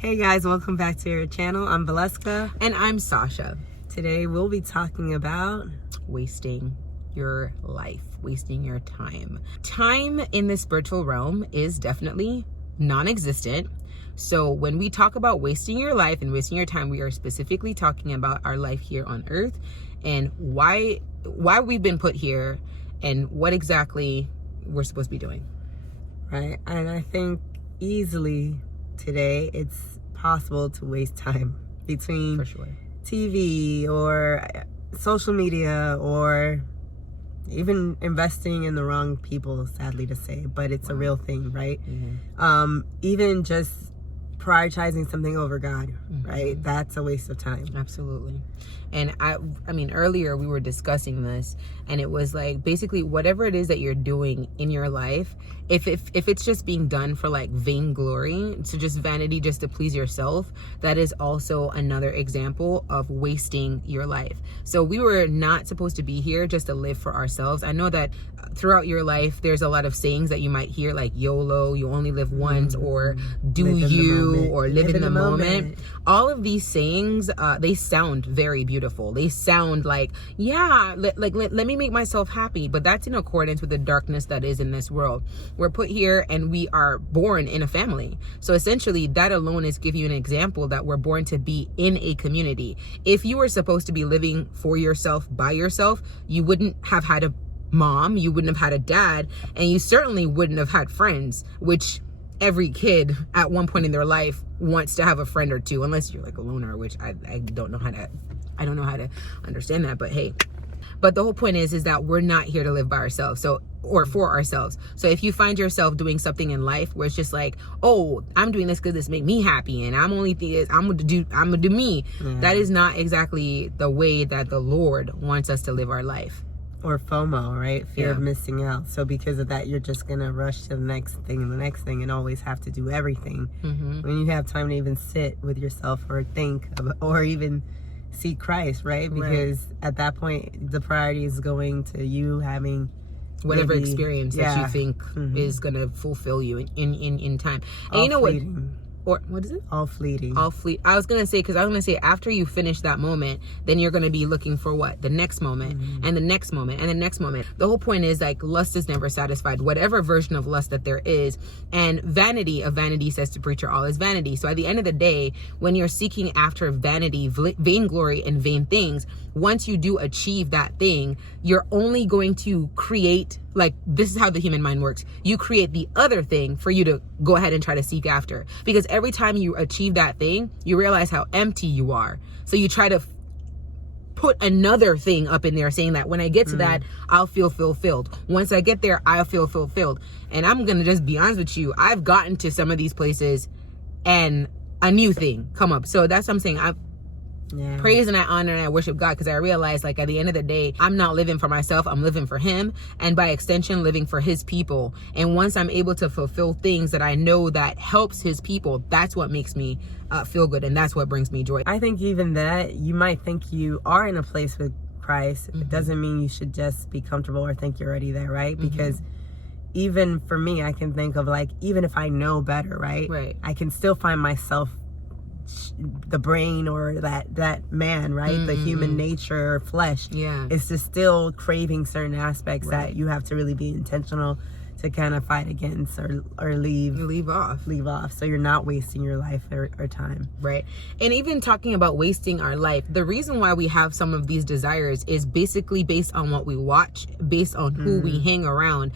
Hey guys, welcome back to your channel. I'm Valeska. And I'm Sasha. Today we'll be talking about wasting your life, wasting your time. Time in the spiritual realm is definitely non-existent. So when we talk about wasting your life and wasting your time, we are specifically talking about our life here on earth and why we've been put here and what exactly we're supposed to be doing. Right. And I think easily today it's possible to waste time between For sure. TV or social media or even investing in the wrong people, sadly to say, but it's a real thing, right? Mm-hmm. Even just prioritizing something over God, right? That's a waste of time. Absolutely. And I mean, earlier we were discussing this, and it was like basically whatever it is that you're doing in your life, if it's just being done for like vainglory, so just vanity, just to please yourself, that is also another example of wasting your life. So we were not supposed to be here just to live for ourselves. I know that throughout your life there's a lot of sayings that you might hear, like YOLO, you only live once, or do you, or live in the moment. All of these sayings, they sound very beautiful. They sound like, yeah, let me make myself happy, but that's in accordance with the darkness that is in this world. We're put here and we are born in a family. So essentially that alone is give you an example that we're born to be in a community. If you were supposed to be living for yourself, by yourself, you wouldn't have had a mom, you wouldn't have had a dad, and you certainly wouldn't have had friends, which every kid at one point in their life wants to have a friend or two, unless you're like a loner, which I don't know how to understand that, but hey. But the whole point is that we're not here to live by ourselves, or for ourselves. So if you find yourself doing something in life where it's just like, oh, I'm doing this because this make me happy, and I'm gonna do me. That is not exactly the way that the Lord wants us to live our life. Or FOMO, right? Fear of missing out. So because of that, you're just going to rush to the next thing and the next thing and always have to do everything. When you have time to even sit with yourself or think or even seek Christ, right? Because at that point, the priority is going to you having whatever experience that you think is going to fulfill you in time. And you know fleeting. Or what is it? All fleeting. I was going to say, after you finish that moment, then you're going to be looking for what? The next moment, and the next moment, and the next moment. The whole point is like lust is never satisfied, whatever version of lust that there is. And vanity of vanity, says the preacher, all is vanity. So at the end of the day, when you're seeking after vanity, vainglory, and vain things, once you do achieve that thing, you're only going to create, like, this is how the human mind works. You create the other thing for you to go ahead and try to seek after. Because every time you achieve that thing, you realize how empty you are. So you try to put another thing up in there saying that when I get to that, I'll feel fulfilled. Once I get there, I'll feel fulfilled. And I'm going to just be honest with you. I've gotten to some of these places and a new thing come up. So that's what I'm saying. Praise and I honor and I worship God, because I realize, like, at the end of the day, I'm not living for myself, I'm living for him, and by extension living for his people. And once I'm able to fulfill things that I know that helps his people, that's what makes me feel good, and that's what brings me joy. I think even that, you might think you are in a place with Christ. It doesn't mean you should just be comfortable or think you're already there, right? Because even for me, I can think of, like, even if I know better, right? I can still find myself, the brain or that man, right? The human nature, flesh, it's just still craving certain aspects that you have to really be intentional to kind of fight against or leave off, so you're not wasting your life or time, right? And even talking about wasting our life, the reason why we have some of these desires is basically based on what we watch, based on who we hang around,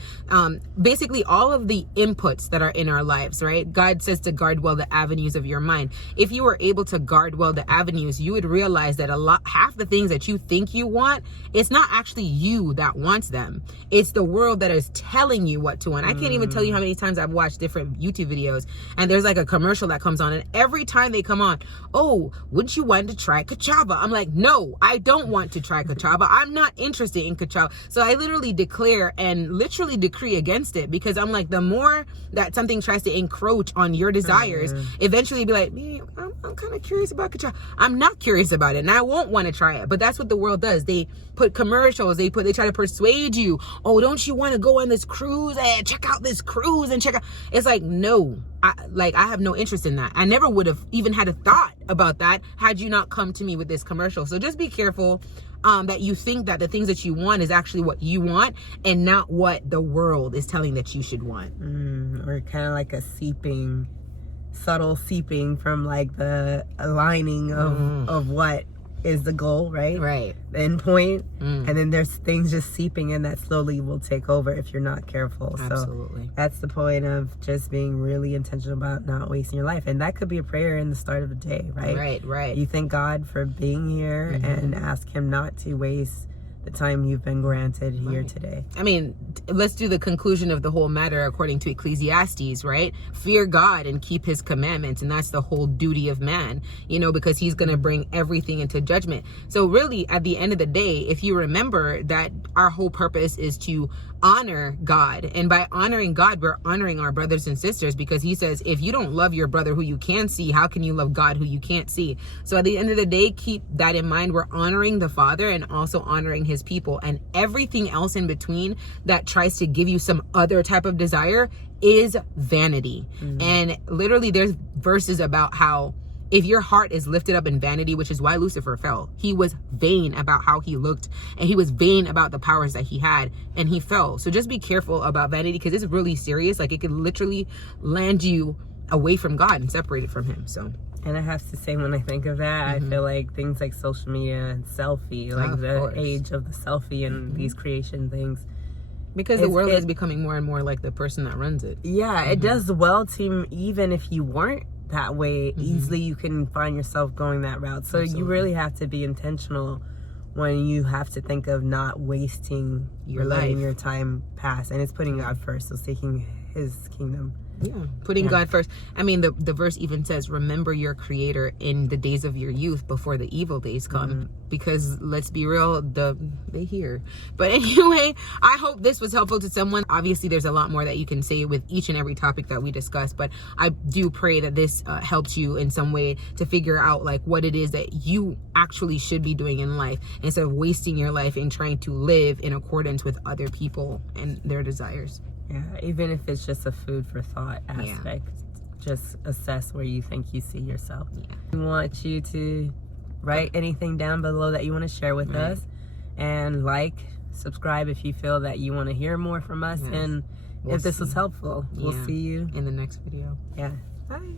basically all of the inputs that are in our lives, right? God says to guard well the avenues of your mind. If you were able to guard well the avenues, you would realize that half the things that you think you want, it's not actually you that wants them, it's the world that is telling you what to want. I can't even tell you how many times I've watched different YouTube videos, and there's like a commercial that comes on, and every time they come on, oh, wouldn't you want to try Ka'Chava? I'm like, no, I don't want to try Ka'Chava. I'm not interested in Ka'Chava. So I literally declare and literally decree against it, because I'm like, the more that something tries to encroach on your desires, eventually be like, man, I'm kind of curious about Kachara. I'm not curious about it, and I won't want to try it. But that's what the world does. They put commercials. They try to persuade you. Oh, don't you want to go on this cruise and check out this cruise and check out? It's like, no, I have no interest in that. I never would have even had a thought about that had you not come to me with this commercial. So just be careful that you think that the things that you want is actually what you want and not what the world is telling that you should want. Or kind of like a subtle seeping from like the aligning of what is the goal, right? Right. The end point. And then there's things just seeping in that slowly will take over if you're not careful. Absolutely. So that's the point of just being really intentional about not wasting your life. And that could be a prayer in the start of the day, right? Right. You thank God for being here and ask him not to waste the time you've been granted here today. I mean, let's do the conclusion of the whole matter according to Ecclesiastes, right? Fear God and keep his commandments. And that's the whole duty of man, because he's going to bring everything into judgment. So really, at the end of the day, if you remember that our whole purpose is to honor God. And by honoring God, we're honoring our brothers and sisters, because he says, if you don't love your brother who you can see, how can you love God who you can't see? So at the end of the day, keep that in mind. We're honoring the Father and also honoring his people, and everything else in between that tries to give you some other type of desire is vanity. And literally there's verses about how if your heart is lifted up in vanity, which is why Lucifer fell, he was vain about how he looked, and he was vain about the powers that he had, and he fell. So just be careful about vanity, because it's really serious. Like, it could literally land you away from God and separate it from him. So, and I have to say, when I think of that, I feel like things like social media and selfie, like the age of the selfie and these creation things. Because the world is becoming more and more like the person that runs it. Yeah, it does well to, even if you weren't that way, easily you can find yourself going that route. So you really have to be intentional when you have to think of not wasting your life, letting your time pass. And it's putting God first, so seeking his kingdom. Putting God first. I mean, the verse even says, remember your creator in the days of your youth before the evil days come. Because let's be real, they hear. But anyway, I hope this was helpful to someone. Obviously, there's a lot more that you can say with each and every topic that we discuss, but I do pray that this helps you in some way to figure out like what it is that you actually should be doing in life, instead of wasting your life in trying to live in accordance with other people and their desires. Yeah, even if it's just a food for thought aspect, just assess where you think you see yourself. We want you to write anything down below that you want to share with us, and subscribe if you feel that you want to hear more from us. And if this was helpful, we'll see you in the next video. Bye.